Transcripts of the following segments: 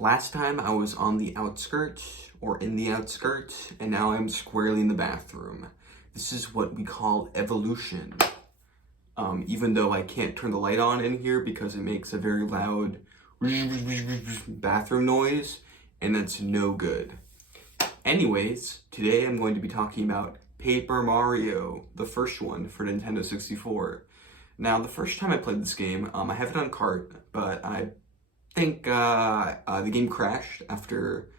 Last time I was on the outskirts, or in the outskirts, and now I'm squarely in the bathroom. This is what we call evolution. Even though I can't turn the light on in here because it makes a very loud bathroom noise, and that's no good. Anyways, today I'm going to be talking about Paper Mario, the first one for Nintendo 64. Now, the first time I played this game, I have it on cart, but I think the game crashed after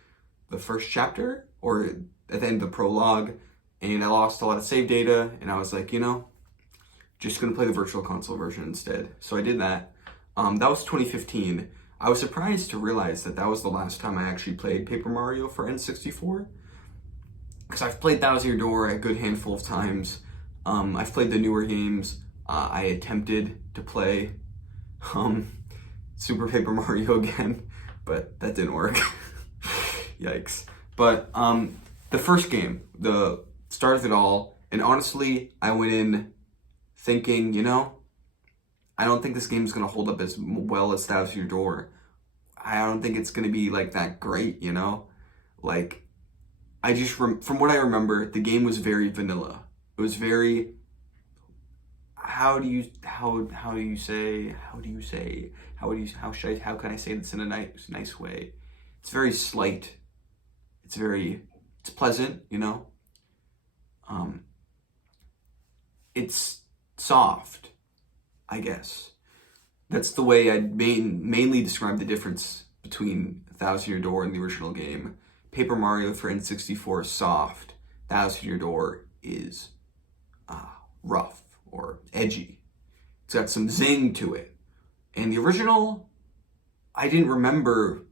the first chapter, or at the end of the prologue, and I lost a lot of save data, and I was like, just gonna play the Virtual Console version instead. So I did that. That was 2015. I was surprised to realize that was the last time I actually played Paper Mario for N64, because I've played Thousand Year Door a good handful of times. I've played the newer games. I attempted to play Super Paper Mario again, but that didn't work. Yikes. But the first game, the start of it all, and honestly, I went in thinking, I don't think this game's gonna hold up as well as Thousand Year Door. I don't think it's gonna be like that great, Like, I just from what I remember, the game was very vanilla. It was very how can I say this in a nice way? It's very slight. It's pleasant, It's soft, I guess. That's the way I'd mainly describe the difference between Thousand Year Door and the original game. Paper Mario for N64 is soft. Thousand Year Door is rough or edgy. It's got some zing to it. And the original, I didn't remember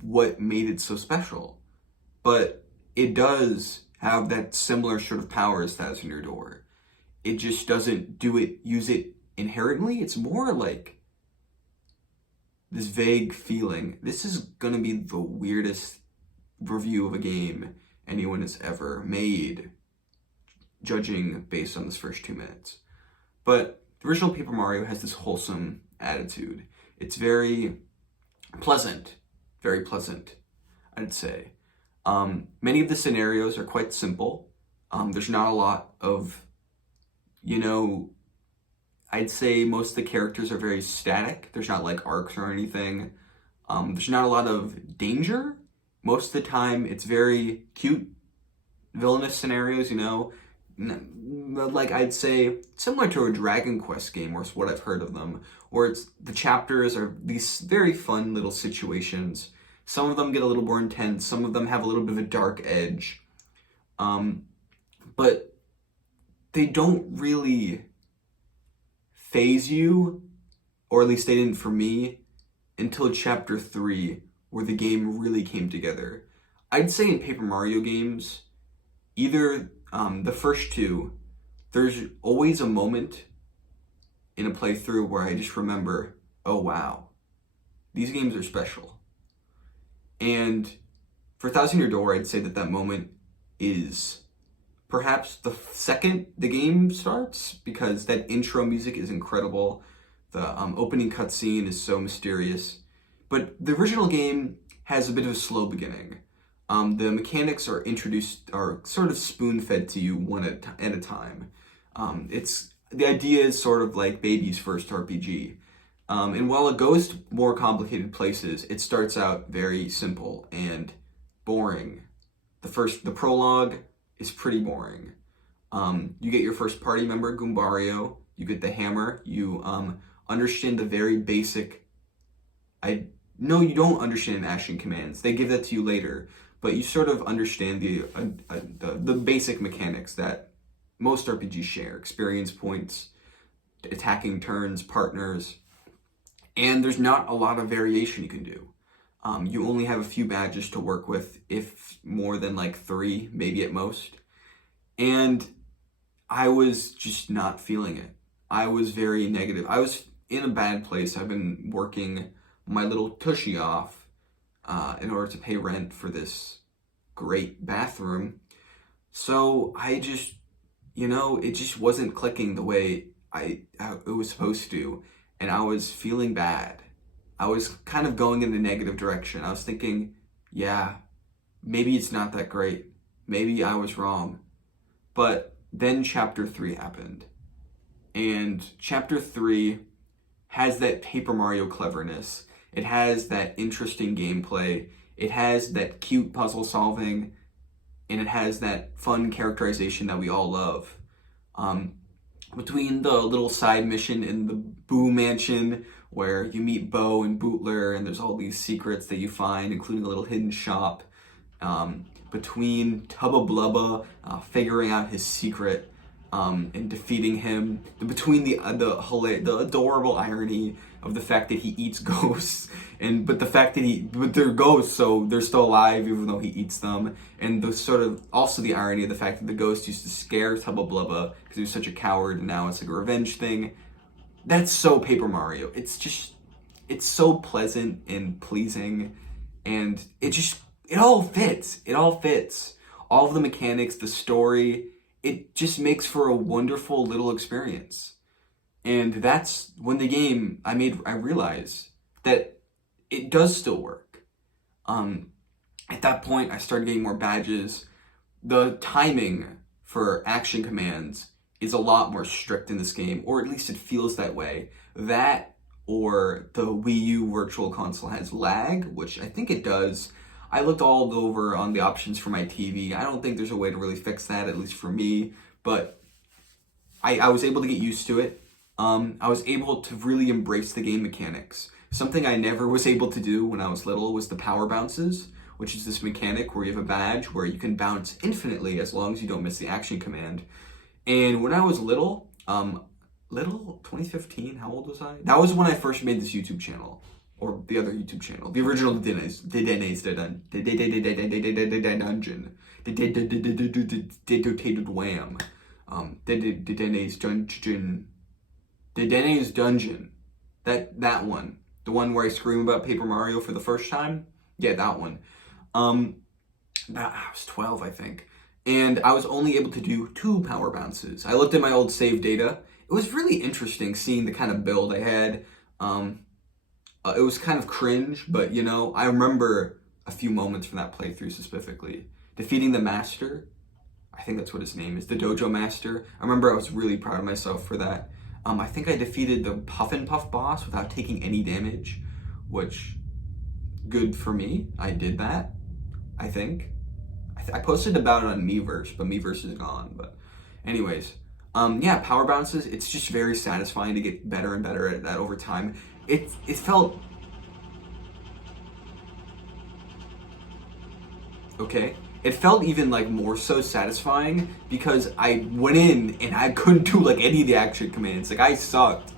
what made it so special, but it does have that similar sort of power as Thousand Year Door. It just doesn't use it inherently. It's more like this vague feeling. This is gonna be the weirdest review of a game anyone has ever made, judging based on this first 2 minutes. But the original Paper Mario has this wholesome attitude. It's very pleasant, I'd say. Many of the scenarios are quite simple. There's not a lot of, I'd say most of the characters are very static. There's not like arcs or anything. There's not a lot of danger. Most of the time, it's very cute, villainous scenarios, like I'd say similar to a Dragon Quest game, or it's what I've heard of them, or the chapters are these very fun little situations. Some of them get a little more intense, some of them have a little bit of a dark edge, but they don't really phase you, or at least they didn't for me, until chapter 3, where the game really came together. I'd say in Paper Mario games, either the first two, there's always a moment in a playthrough where I just remember, oh wow, these games are special. And for Thousand Year Door, I'd say that moment is perhaps the second the game starts, because that intro music is incredible. The opening cutscene is so mysterious. But the original game has a bit of a slow beginning. The mechanics are sort of spoon-fed to you one at a time. The idea is sort of like baby's first RPG. And while it goes to more complicated places, it starts out very simple and boring. The prologue is pretty boring. You get your first party member, Goombario. You get the hammer. You understand the very basic... No, you don't understand action commands. They give that to you later. But you sort of understand the basic mechanics that most RPGs share. Experience points, attacking turns, partners. And there's not a lot of variation you can do. You only have a few badges to work with, if more than like 3, maybe at most. And I was just not feeling it. I was very negative. I was in a bad place. I've been working my little tushy off in order to pay rent for this great bathroom. So I just, it just wasn't clicking the way it was supposed to, and I was feeling bad. I was kind of going in the negative direction. I was thinking, yeah, maybe it's not that great. Maybe I was wrong. But then Chapter 3 happened. And Chapter 3 has that Paper Mario cleverness. It has that interesting gameplay. It has that cute puzzle solving. And it has that fun characterization that we all love. Between the little side mission in the Boo Mansion, where you meet Bo and Bootler, and there's all these secrets that you find, including a little hidden shop. Between Tubba Blubba figuring out his secret and defeating him. Between the adorable irony of the fact that he eats ghosts, but they're ghosts, so they're still alive even though he eats them, and the sort of also the irony of the fact that the ghost used to scare Tubba Blubba because he was such a coward, and now it's like a revenge thing. That's so Paper Mario. It's so pleasant and pleasing, and it all fits. It all fits. All of the mechanics, the story, it just makes for a wonderful little experience. And that's when the game I realized that it does still work. At that point, I started getting more badges. The timing for action commands is a lot more strict in this game, or at least it feels that way. That or the Wii U Virtual Console has lag, which I think it does. I looked all over on the options for my TV. I don't think there's a way to really fix that, at least for me, but I was able to get used to it. I was able to really embrace the game mechanics. Something I never was able to do when I was little was the power bounces, which is this mechanic where you have a badge where you can bounce infinitely as long as you don't miss the action command. And when I was little, 2015, how old was I? That was when I first made this YouTube channel, or the other YouTube channel, the original Dedene's Dungeon, Dedotated Wham, Dedene's Dungeon, that one, the one where I scream about Paper Mario for the first time, yeah, that one. I was 12, I think. And I was only able to do 2 power bounces. I looked at my old save data. It was really interesting seeing the kind of build I had. It was kind of cringe, but I remember a few moments from that playthrough specifically. Defeating the master, I think that's what his name is, the Dojo Master. I remember I was really proud of myself for that. I think I defeated the Puffin Puff boss without taking any damage, which, good for me. I did that, I think. I posted about it on Miiverse, but Miiverse is gone. But anyways, power bounces, it's just very satisfying to get better and better at that over time. It felt... Okay? It felt even more so satisfying because I went in and I couldn't do any of the action commands. I sucked.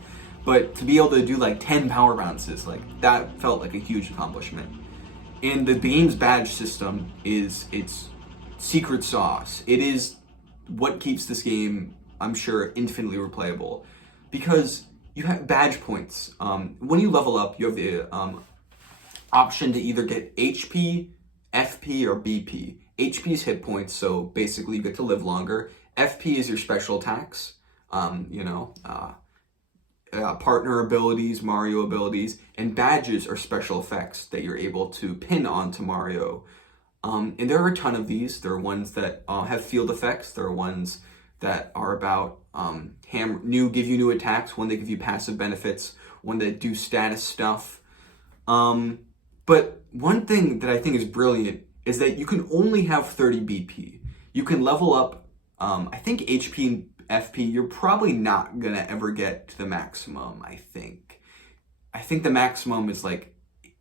But to be able to do 10 power bounces, that felt like a huge accomplishment. And the game's badge system is its secret sauce. It is what keeps this game, I'm sure, infinitely replayable. Because you have badge points. When you level up, you have the option to either get HP, FP, or BP. HP is hit points, so basically you get to live longer. FP is your special attacks, partner abilities, Mario abilities, and badges are special effects that you're able to pin onto Mario. And there are a ton of these. There are ones that have field effects. There are ones that are about give you new attacks, one that give you passive benefits, one that do status stuff. But one thing that I think is brilliant is that you can only have 30 BP. You can level up, I think HP and FP, you're probably not gonna ever get to the maximum, I think. I think the maximum is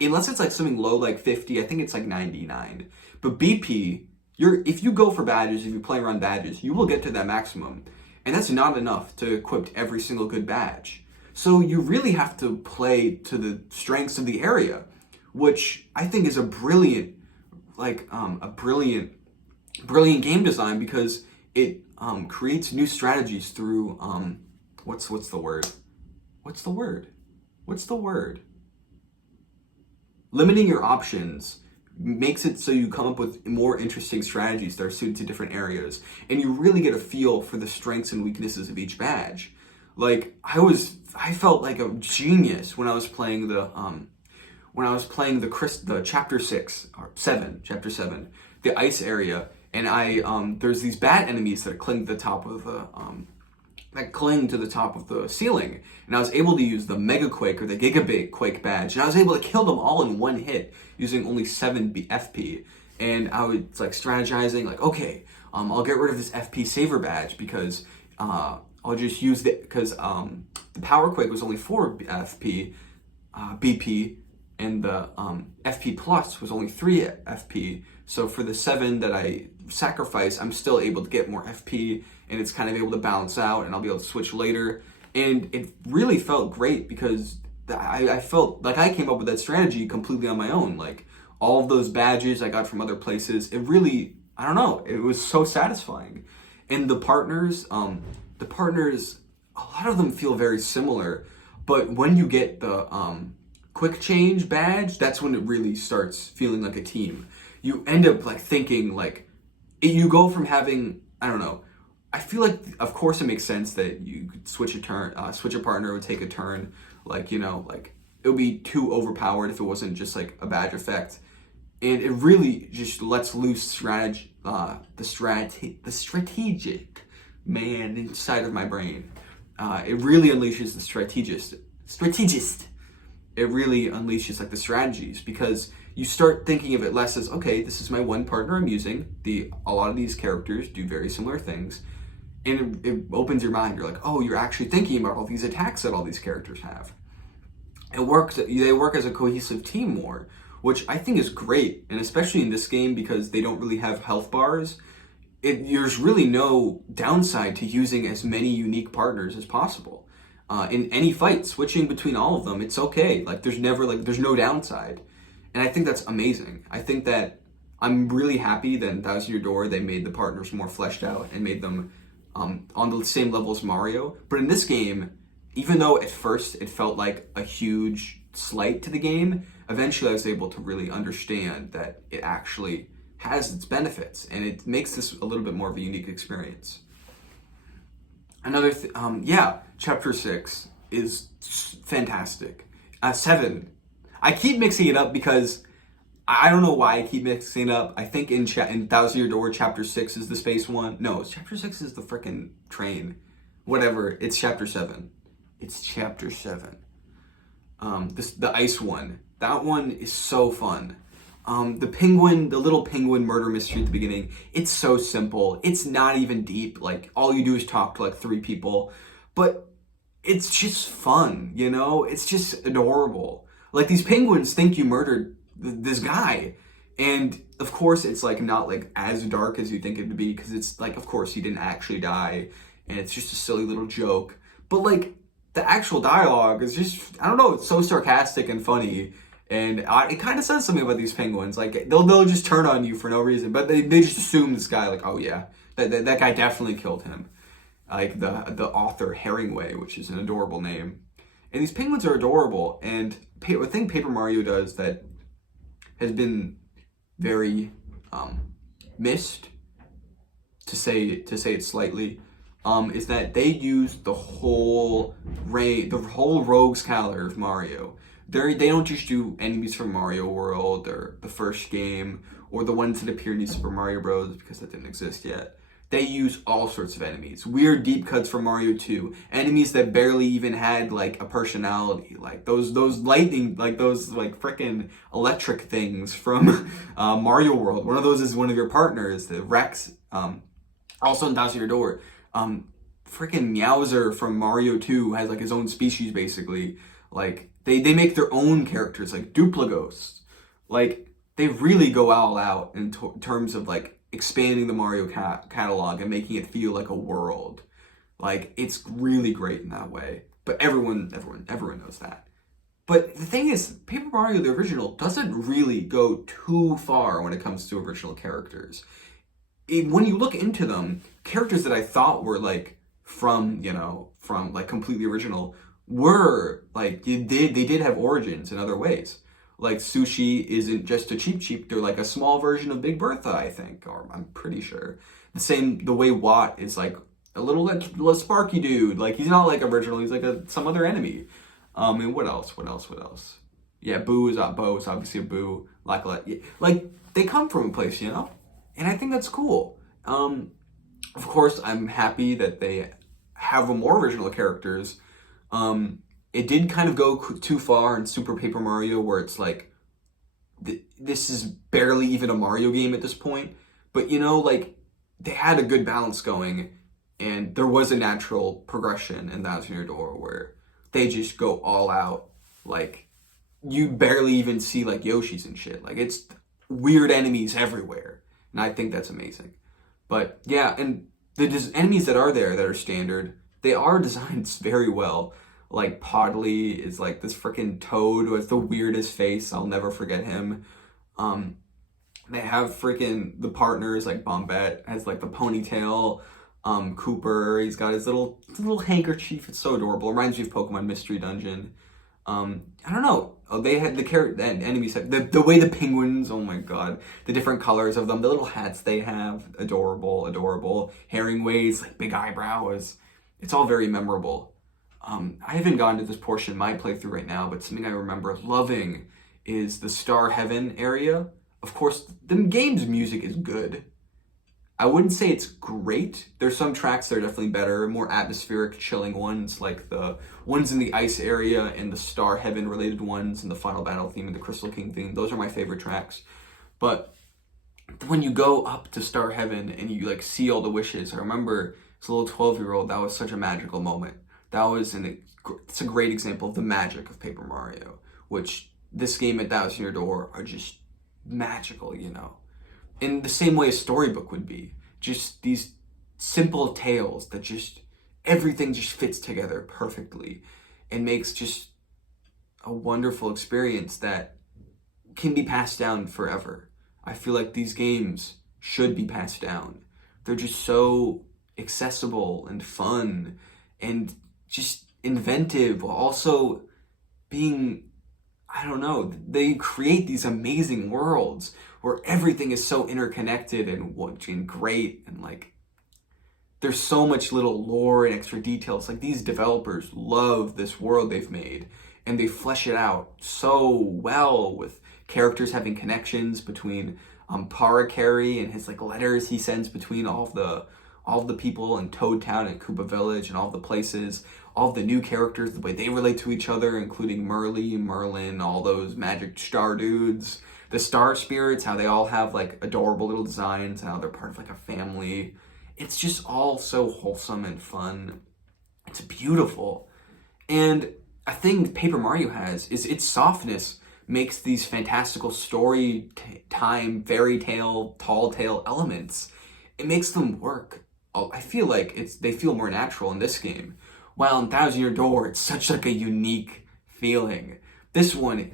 unless it's something low 50, I think it's 99. But BP, if you go for badges, if you play around badges, you will get to that maximum. And that's not enough to equip every single good badge. So you really have to play to the strengths of the area, which I think is a brilliant game design because it creates new strategies through what's the word? Limiting your options makes it so you come up with more interesting strategies that are suited to different areas, and you really get a feel for the strengths and weaknesses of each badge. I felt like a genius when I was playing the when I was playing the chapter 6 or 7, chapter 7, the ice area, and there's these bad enemies that cling to the top of the ceiling, and I was able to use the Mega Quake or the Gigabit Quake badge, and I was able to kill them all in one hit using only 7 FP. And I was like strategizing, like, okay, I'll get rid of this FP Saver badge because I'll just use because the Power Quake was only 4 FP, BP, and the FP Plus was only 3 FP. So for the 7 that I sacrifice, I'm still able to get more FP, and it's kind of able to balance out, and I'll be able to switch later. And it really felt great because I felt like I came up with that strategy completely on my own. Like, all of those badges I got from other places, it really, I don't know, it was so satisfying. And the partners, a lot of them feel very similar, but when you get the quick change badge, that's when it really starts feeling like a team. You end up like thinking like, you go from having, I don't know, I feel like, of course it makes sense that you could switch a partner would take a turn, like, you know, like it would be too overpowered if it wasn't just like a badge effect. And it really just lets loose the strategic man inside of my brain. It really unleashes the strategist. It really unleashes like the strategies, because you start thinking of it less as, okay, this is my one partner I'm using. A lot of these characters do very similar things. And it opens your mind. You're like, oh, you're actually thinking about all these attacks that all these characters have. They work as a cohesive team more, which I think is great, and especially in this game because they don't really have health bars. There's really no downside to using as many unique partners as possible. In any fight, switching between all of them, it's okay. Like, there's no downside. And I think that's amazing. I think that I'm really happy that in Thousand Year Door they made the partners more fleshed out and made them on the same level as Mario. But in this game, even though at first it felt like a huge slight to the game, eventually I was able to really understand that it actually has its benefits, and it makes this a little bit more of a unique experience. Chapter 6 is fantastic. 7, I keep mixing it up because I don't know why I keep mixing it up. I think in Thousand Year Door, Chapter 6 is the space one. No, Chapter 6 is the frickin' train. Whatever, it's Chapter 7. It's Chapter 7. The ice one. That one is so fun. The little penguin murder mystery at the beginning, it's so simple. It's not even deep. Like, all you do is talk to like 3 people. But it's just fun, you know? It's just adorable. Like, these penguins think you murdered this guy. And of course it's like not like as dark as you think it would be, because it's like, of course he didn't actually die, and it's just a silly little joke. But like, the actual dialogue is just, I don't know, it's so sarcastic and funny. And it kind of says something about these penguins. Like, they'll just turn on you for no reason, but they just assume this guy, like, oh yeah, that guy definitely killed him. Like the author Herringway, which is an adorable name. And these penguins are adorable. And a thing Paper Mario does that has been very missed, to say it slightly, is that they use the whole rogues gallery of Mario. They don't just do enemies from Mario World or the first game or the ones that appeared in Super Mario Bros. Because that didn't exist yet. They use all sorts of enemies. Weird deep cuts from Mario 2. Enemies that barely even had like a personality. Like those lightning, like those like frickin' electric things from Mario World. One of those is one of your partners, the Rex, also in Thousand Year Door. Frickin' Meowser from Mario 2 has like his own species basically. Like, they make their own characters, like Duplagos. Like, they really go all out in terms of, like, expanding the Mario catalog and making it feel like a world. Like, it's really great in that way. But everyone knows that. But the thing is, Paper Mario, the original, doesn't really go too far when it comes to original characters. When you look into them, characters that I thought were, like, from like, completely original were like, they did have origins in other ways. Like, Sushi isn't just a Cheep, they're like a small version of Big Bertha, I think, or I'm pretty sure. The way Watt is like a little Sparky dude. Like, he's not like original, he's like some other enemy. And what else? Yeah, Boo is Bo is obviously a Boo. Like they come from a place, and I think that's cool. Of course, I'm happy that they have more original characters. It did kind of go too far in Super Paper Mario, where it's like this is barely even a Mario game at this point. But like they had a good balance going, and there was a natural progression in Thousand Year Door where they just go all out. Like you barely even see like Yoshi's and shit. Like it's weird enemies everywhere, and I think that's amazing. But yeah, and the enemies that are there that are standard, they are designed very well. Like Podley is like this freaking toad with the weirdest face. I'll never forget him. Um, they have freaking the partners like Bombette has like the ponytail. Cooper, he's got his little handkerchief. It's so adorable. It reminds me of Pokemon Mystery Dungeon. I don't know. Oh, they had the enemies, the way the penguins. Oh my god, the different colors of them, the little hats they have, adorable, adorable. Herringways, like big eyebrows. It's all very memorable. I haven't gotten to this portion of my playthrough right now, but something I remember loving is the Star Heaven area. Of course, the game's music is good. I wouldn't say it's great. There's some tracks that are definitely better, more atmospheric, chilling ones, like the ones in the ice area and the Star Heaven related ones and the Final Battle theme and the Crystal King theme. Those are my favorite tracks. But when you go up to Star Heaven and you like see all the wishes, I remember as a little 12-year-old, that was such a magical moment. It's a great example of the magic of Paper Mario, which this game and Thousand Year Door are just magical, in the same way a storybook would be. Just these simple tales that just everything just fits together perfectly and makes just a wonderful experience that can be passed down forever. I feel like these games should be passed down. They're just so accessible and fun and just inventive while also being, I don't know, they create these amazing worlds where everything is so interconnected and great, and like there's so much little lore and extra details. Like these developers love this world they've made and they flesh it out so well with characters having connections between Paracary and his like letters he sends between all of the people in Toad Town and Koopa Village and all the places, all of the new characters, the way they relate to each other, including Merly, Merlin, all those magic star dudes, the star spirits, how they all have like adorable little designs, how they're part of like a family. It's just all so wholesome and fun. It's beautiful. And a thing Paper Mario has is its softness makes these fantastical story time, fairy tale, tall tale elements. It makes them work. I feel like they feel more natural in this game. While in Thousand Year Door, it's such like a unique feeling. This one,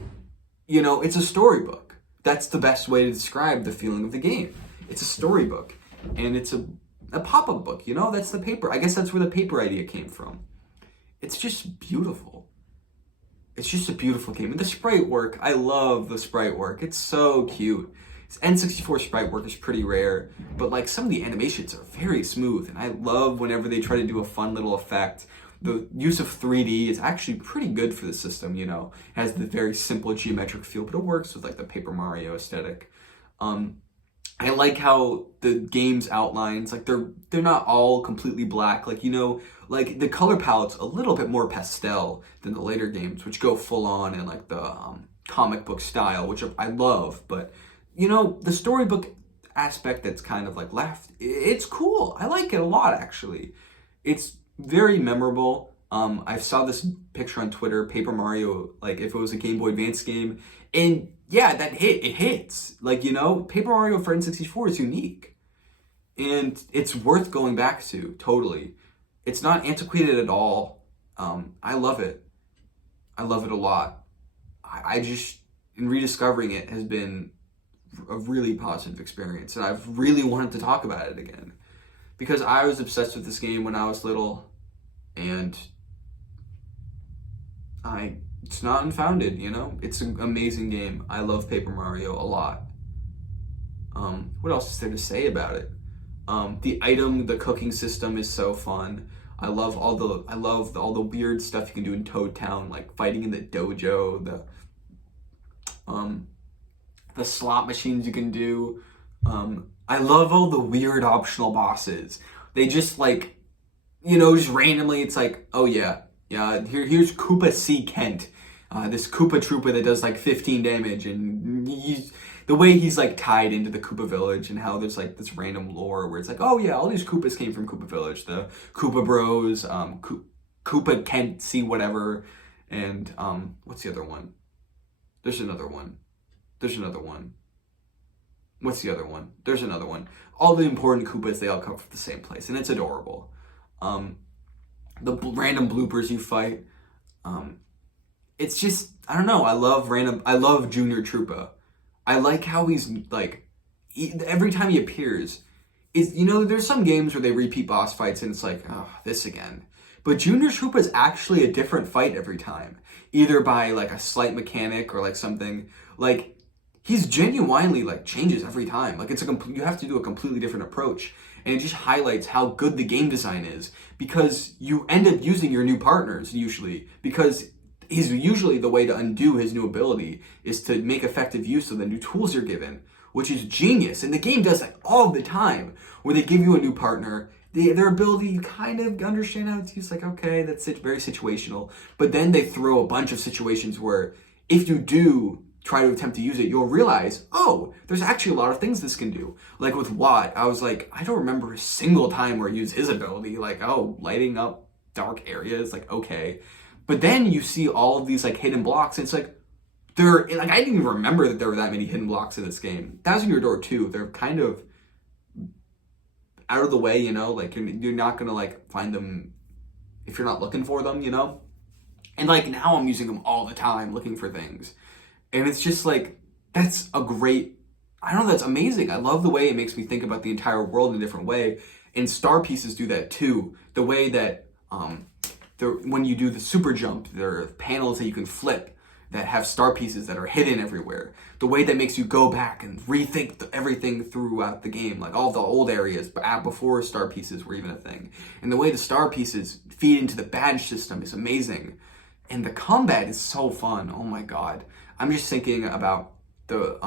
it's a storybook. That's the best way to describe the feeling of the game. It's a storybook, and it's a pop-up book. That's the paper. I guess that's where the paper idea came from. It's just beautiful. It's just a beautiful game. And the sprite work, I love the sprite work. It's so cute. N64 sprite work is pretty rare, but like some of the animations are very smooth, and I love whenever they try to do a fun little effect. The use of 3D is actually pretty good for the system, It has the very simple geometric feel, but it works with like the Paper Mario aesthetic. I like how the game's outlines, like they're not all completely black, like like the color palette's a little bit more pastel than the later games, which go full on in like the comic book style, which I love, but the storybook aspect that's kind of like left, it's cool. I like it a lot, actually. It's very memorable. I saw this picture on Twitter, Paper Mario, like if it was a Game Boy Advance game, and yeah, it hits. Like, Paper Mario for N64 is unique, and it's worth going back to, totally. It's not antiquated at all. I love it. I love it a lot. I just, in rediscovering it, has been a really positive experience, and I've really wanted to talk about it again because I was obsessed with this game when I was little, and it's not unfounded. It's an amazing game. I love Paper Mario a lot. What else is there to say about it? The cooking system is so fun. I love all the weird stuff you can do in Toad Town, like fighting in the dojo, The slot machines you can do. I love all the weird optional bosses. They just like, just randomly, it's like, oh yeah, here's Koopa C. Kent, this Koopa Troopa that does like 15 damage, and the way he's like tied into the Koopa Village, and how there's like this random lore where it's like, oh yeah, all these Koopas came from Koopa Village, the Koopa Bros, Koopa Kent C. whatever, and what's the other one? There's another one. What's the other one? There's another one. All the important Koopas, they all come from the same place, and it's adorable. The random bloopers you fight. It's just, I don't know. I love Junior Troopa. I like how he's like, every time he appears, there's some games where they repeat boss fights and it's like, oh, this again. But Junior Troopa is actually a different fight every time, either by like a slight mechanic or like something like. He's genuinely like changes every time. Like you have to do a completely different approach, and it just highlights how good the game design is, because you end up using your new partners usually, because he's usually the way to undo his new ability is to make effective use of the new tools you're given, which is genius. And the game does that all the time, where they give you a new partner. Their ability, you kind of understand how it's used, like, okay, that's very situational. But then they throw a bunch of situations where if you do try to attempt to use it, you'll realize, oh, there's actually a lot of things this can do. Like with Watt, I was like, I don't remember a single time where I used his ability. Like, oh, lighting up dark areas, like, okay. But then you see all of these like hidden blocks, and it's like, I didn't even remember that there were that many hidden blocks in this game. Thousand Year Door 2, they're kind of out of the way, like you're not gonna like find them if you're not looking for them, And like now I'm using them all the time, looking for things. And it's just like, that's amazing. I love the way it makes me think about the entire world in a different way. And Star Pieces do that too. The way that when you do the super jump, there are panels that you can flip that have star pieces that are hidden everywhere. The way that makes you go back and rethink everything throughout the game, like all the old areas before star pieces were even a thing. And the way the star pieces feed into the badge system is amazing. And the combat is so fun. Oh my god. I'm just thinking about the,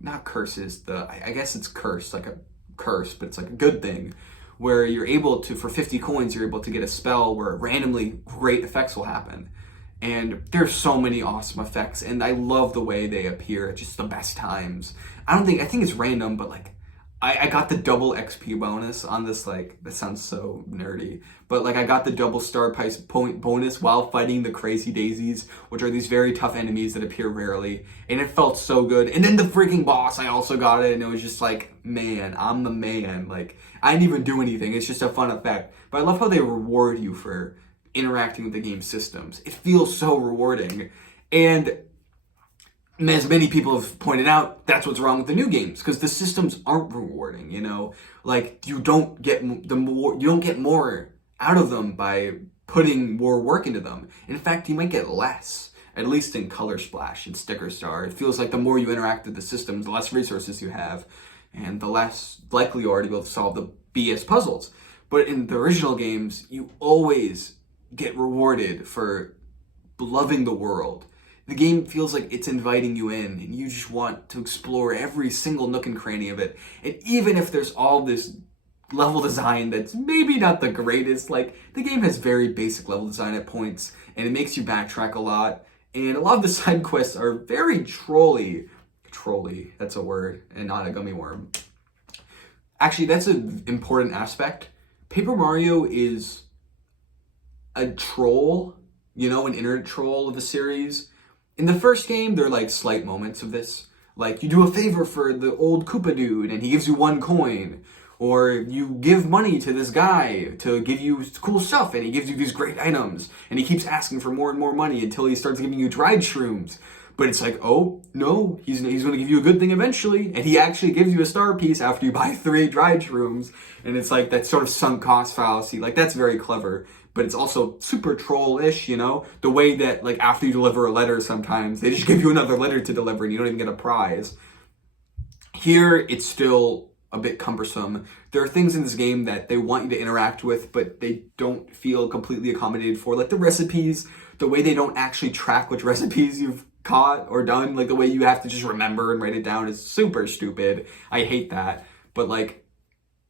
not curses, I guess it's cursed, like a curse, but it's like a good thing, where you're able to, for 50 coins, you're able to get a spell where randomly great effects will happen. And there's so many awesome effects, and I love the way they appear at just the best times. I think it's random, but like, I got the double XP bonus on this, like, that sounds so nerdy, but like I got the double star point bonus while fighting the Crazy Daisies, which are these very tough enemies that appear rarely, and it felt so good. And then the freaking boss, I also got it, and it was just like, man, I'm the man. Like, I didn't even do anything, it's just a fun effect. But I love how they reward you for interacting with the game systems. It feels so rewarding. And as many people have pointed out, that's what's wrong with the new games, because the systems aren't rewarding, Like, you don't get more out of them by putting more work into them. In fact, you might get less, at least in Color Splash and Sticker Star. It feels like the more you interact with the systems, the less resources you have, and the less likely you are to be able to solve the BS puzzles. But in the original games, you always get rewarded for loving the world. The game feels like it's inviting you in, and you just want to explore every single nook and cranny of it. And even if there's all this level design that's maybe not the greatest, like, the game has very basic level design at points, and it makes you backtrack a lot. And a lot of the side quests are very trolly, that's a word, and not a gummy worm. Actually, that's an important aspect. Paper Mario is a troll, an internet troll of the series. In the first game, there are like slight moments of this. Like, you do a favor for the old Koopa dude and he gives you 1 coin. Or you give money to this guy to give you cool stuff and he gives you these great items. And he keeps asking for more and more money until he starts giving you dried shrooms. But it's like, oh, no, he's going to give you a good thing eventually. And he actually gives you a star piece after you buy 3 dried shrooms. And it's like that sort of sunk cost fallacy. Like, that's very clever. But it's also super troll-ish, The way that, like, after you deliver a letter sometimes, they just give you another letter to deliver and you don't even get a prize. Here, it's still a bit cumbersome. There are things in this game that they want you to interact with, but they don't feel completely accommodated for. Like the recipes, the way they don't actually track which recipes you've caught or done. Like the way you have to just remember and write it down is super stupid. I hate that. But like,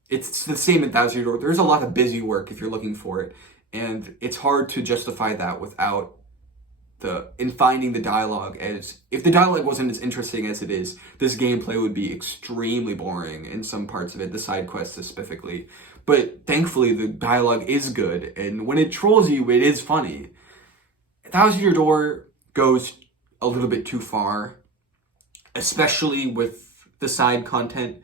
it's the same in Thousand Year Door. There's a lot of busy work if you're looking for it. And it's hard to justify that without in finding the dialogue. As if the dialogue wasn't as interesting as it is, this gameplay would be extremely boring in some parts of it, the side quests specifically. But thankfully the dialogue is good, and when it trolls you, it is funny. Thousand Year Door goes a little bit too far, especially with the side content.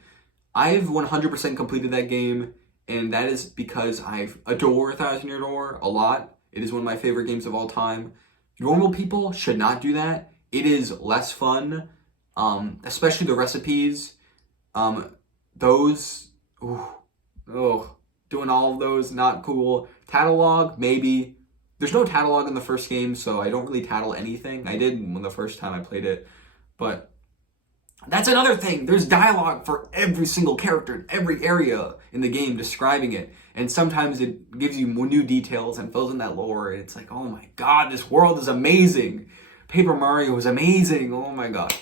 I've 100% completed that game, and that is because I adore Thousand Year Door a lot. It is one of my favorite games of all time. Normal people should not do that. It is less fun, especially the recipes. Those, doing all of those, not cool. Tattlelog, maybe. There's no Tattlelog in the first game, so I don't really tattle anything. I did when the first time I played it, but that's another thing. There's dialogue for every single character in every area in the game describing it. And sometimes it gives you more new details and fills in that lore. And it's like, oh my god, this world is amazing. Paper Mario is amazing. Oh my god.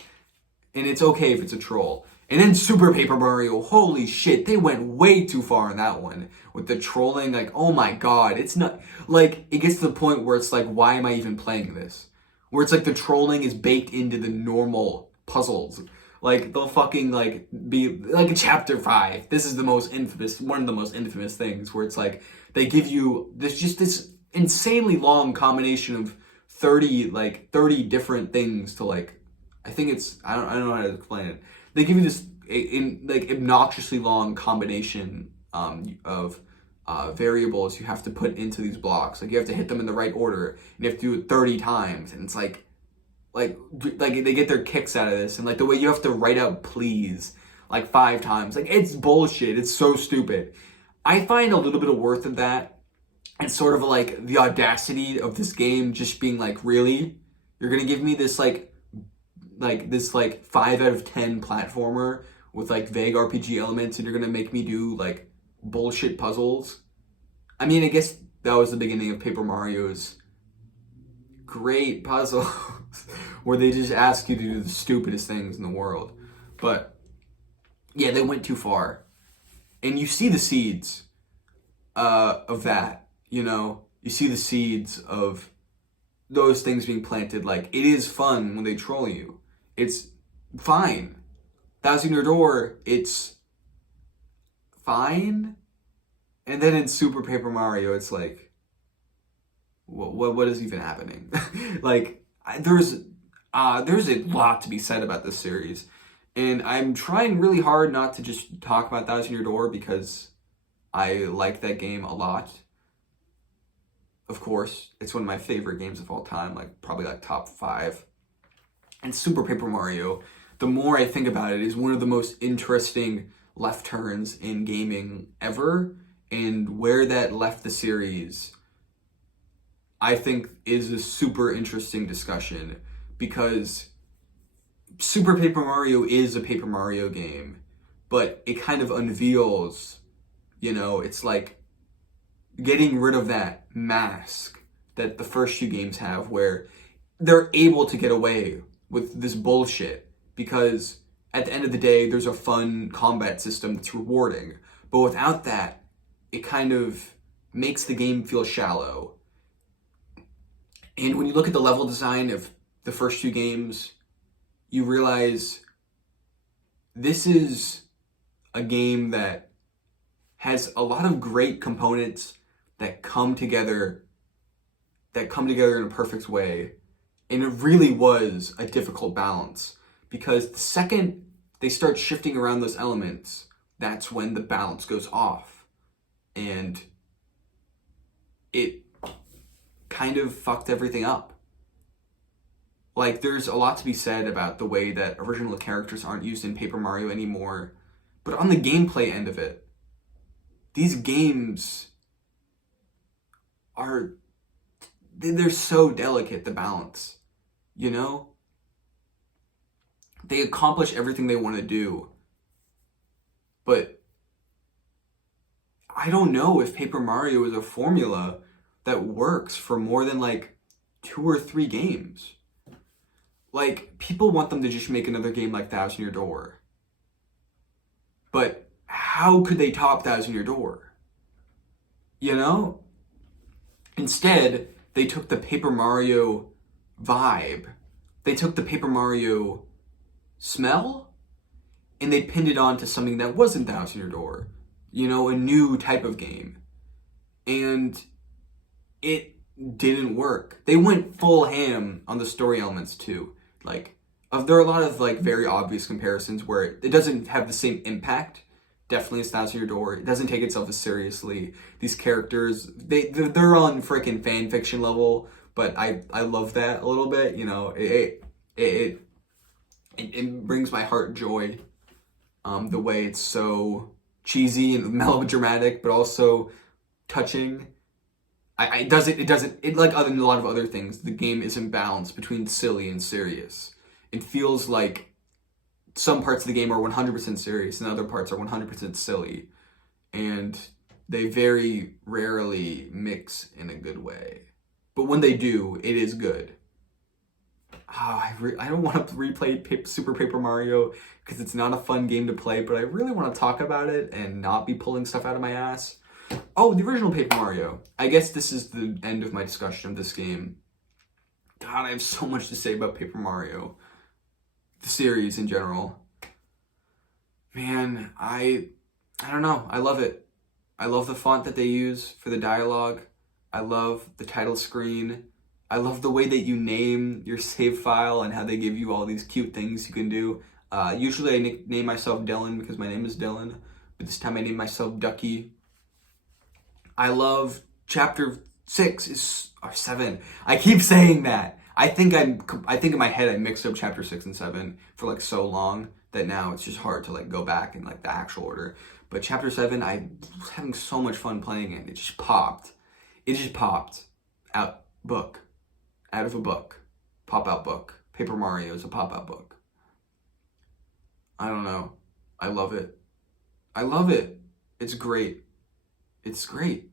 And it's okay if it's a troll. And then Super Paper Mario, holy shit, they went way too far in that one. With the trolling, like, oh my god. It's not, like, it gets to the point where it's like, why am I even playing this? Where it's like the trolling is baked into the normal puzzles. Like, they'll fucking, like, be, like, a chapter 5. This is the most infamous, one of the most infamous things, where it's like, they give you this insanely long combination of 30 different things to, like, I think it's, I don't know how to explain it. They give you this, obnoxiously long combination, of variables you have to put into these blocks. Like, you have to hit them in the right order, and you have to do it 30 times, and it's like they get their kicks out of this, and like the way you have to write out please like 5 times, like it's bullshit. It's so stupid. I find a little bit of worth of that, and sort of like the audacity of this game just being like, really, you're gonna give me this like this 5 out of 10 platformer with like vague RPG elements, and you're gonna make me do like bullshit puzzles? I mean, I guess that was the beginning of Paper Mario's great puzzles where they just ask you to do the stupidest things in the world. But yeah, they went too far. And you see the seeds of that, you see the seeds of those things being planted. Like, it is fun when they troll you. It's fine. Thousand Year Door, it's fine. And then in Super Paper Mario, it's like, what is even happening? Like, there's a lot to be said about this series, and I'm trying really hard not to just talk about Thousand Year Door because I like that game a lot. Of course, it's one of my favorite games of all time, like probably like top 5. And Super Paper Mario, the more I think about it, is one of the most interesting left turns in gaming ever, and where that left the series, I think, is a super interesting discussion, because Super Paper Mario is a Paper Mario game, but it kind of unveils, it's like getting rid of that mask that the first 2 games have, where they're able to get away with this bullshit, because at the end of the day, there's a fun combat system that's rewarding. But without that, it kind of makes the game feel shallow. And when you look at the level design of the first 2 games, you realize this is a game that has a lot of great components that come together in a perfect way. And it really was a difficult balance, because the second they start shifting around those elements, that's when the balance goes off. And it kind of fucked everything up. Like, there's a lot to be said about the way that original characters aren't used in Paper Mario anymore. But on the gameplay end of it, these games they're so delicate, the balance, They accomplish everything they want to do. But I don't know if Paper Mario is a formula that works for more than like 2 or 3 games. like, people want them to just make another game like Thousand Year Door. But how could they top Thousand Year Door? You know? Instead, they took the Paper Mario vibe. They took the Paper Mario smell, and they pinned it onto something that wasn't Thousand Year Door. You know, a new type of game. And it didn't work. They went full ham on the story elements too. Like, there are a lot of like very obvious comparisons where it doesn't have the same impact. Definitely as Thousand Year Door. It doesn't take itself as seriously. These characters, they're on freaking fan fiction level, but I love that a little bit. You know, it brings my heart joy. The way it's so cheesy and melodramatic, but also touching. It doesn't like other than a lot of other things, the game isn't balanced between silly and serious. It feels like some parts of the game are 100% serious and other parts are 100% silly, and they very rarely mix in a good way. But when they do, it is good. I don't want to replay Super Paper Mario because it's not a fun game to play, but I really want to talk about it and not be pulling stuff out of my ass. Oh, the original Paper Mario. I guess this is the end of my discussion of this game. God, I have so much to say about Paper Mario. The series in general. Man, I don't know. I love it. I love the font that they use for the dialogue. I love the title screen. I love the way that you name your save file and how they give you all these cute things you can do. Usually I name myself Dylan because my name is Dylan, but this time I name myself Ducky. I love chapter 6 or 7. I keep saying that. I think in my head I mixed up chapter 6 and 7 for like so long that now it's just hard to like go back in like the actual order. But chapter 7, I was having so much fun playing it. It just popped. It just popped out of a book. Pop out book. Paper Mario is a pop out book. I don't know. I love it. I love it. It's great. It's great.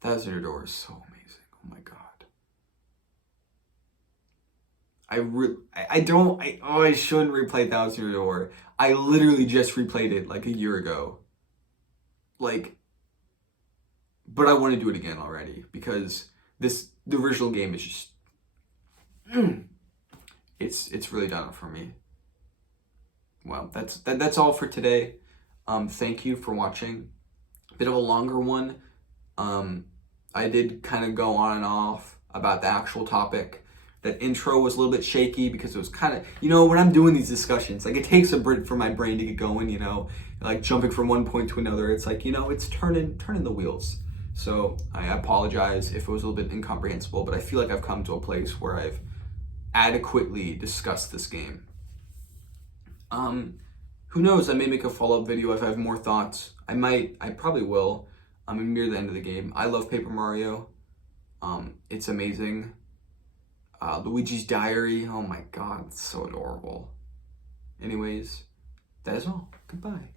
Thousand Year Door is so amazing. Oh my god. I shouldn't replay Thousand Year Door. I literally just replayed it like a year ago. Like, but I want to do it again already because the original game is just, it's really done it for me. Well, that's all for today. Thank you for watching. Bit of a longer one. I did kind of go on and off about the actual topic. That intro was a little bit shaky because it was kind of, when I'm doing these discussions, like it takes a bit for my brain to get going, like jumping from one point to another. It's like, it's turning the wheels. So I apologize if it was a little bit incomprehensible, but I feel like I've come to a place where I've adequately discussed this game. Who knows? I may make a follow-up video if I have more thoughts. I probably will. I'm near the end of the game. I love Paper Mario. It's amazing. Luigi's Diary. Oh my god, it's so adorable. Anyways, that is all. Goodbye.